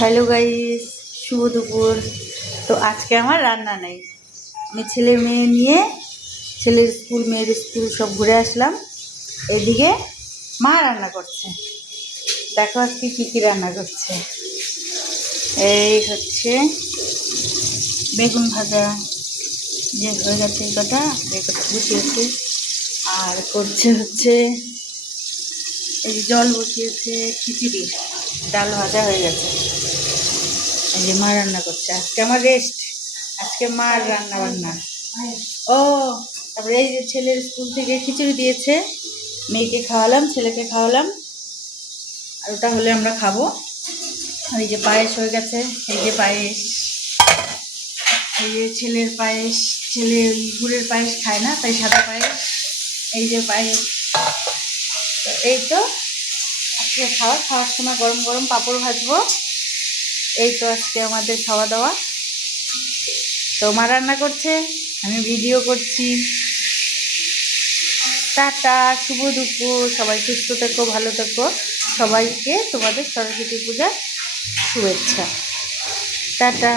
Hello guys, শুভ দুপুর। তো আজকে আমার রান্না নেই, আমি ছেলে মেয়ে নিয়ে ছেলের স্কুল মেয়ের স্কুল সব ঘুরে আসলাম। এদিকে মা রান্না করছে, দেখো আজকে কী কী রান্না করছে। এই হচ্ছে বেগুন ভাজা, যে হয়ে গেছে এই কথা, এই কথা বসিয়েছে। আর করছে হচ্ছে এই যে জল বসিয়েছে, খিচুড়ি, ডাল ভাজা হয়ে গেছে। এই যে মা রান্না করছে, আজকে আমার রেস্ট, আজকে মার রান্না বান্না। ও তারপরে এই যে ছেলের স্কুল থেকে খিচুড়ি দিয়েছে, মেয়েকে খাওয়ালাম, ছেলেকে খাওয়ালাম, আর ওটা হলে আমরা খাবো। আর এই যে পায়েস হয়ে গেছে, এই যে পায়েস, এই যে ছেলের পায়েস, ছেলে ওই গুড়ের পায়েস খায় না, তাই সাদা পায়েস, এই যে পায়েস। তো এই তো আজকে খাওয়ার সময় গরম গরম পাঁপড় ভাজবো। এই তো আজকে আমাদের খাওয়া দাওয়া। তো মা রান্না করছে, আমি ভিডিও করছি। টাটা, শুভ দুপুর, সবাই সুস্থ থেকো, ভালো থেকো। সবাইকে তোমাদের সরস্বতী পূজার শুভেচ্ছা। টাটা।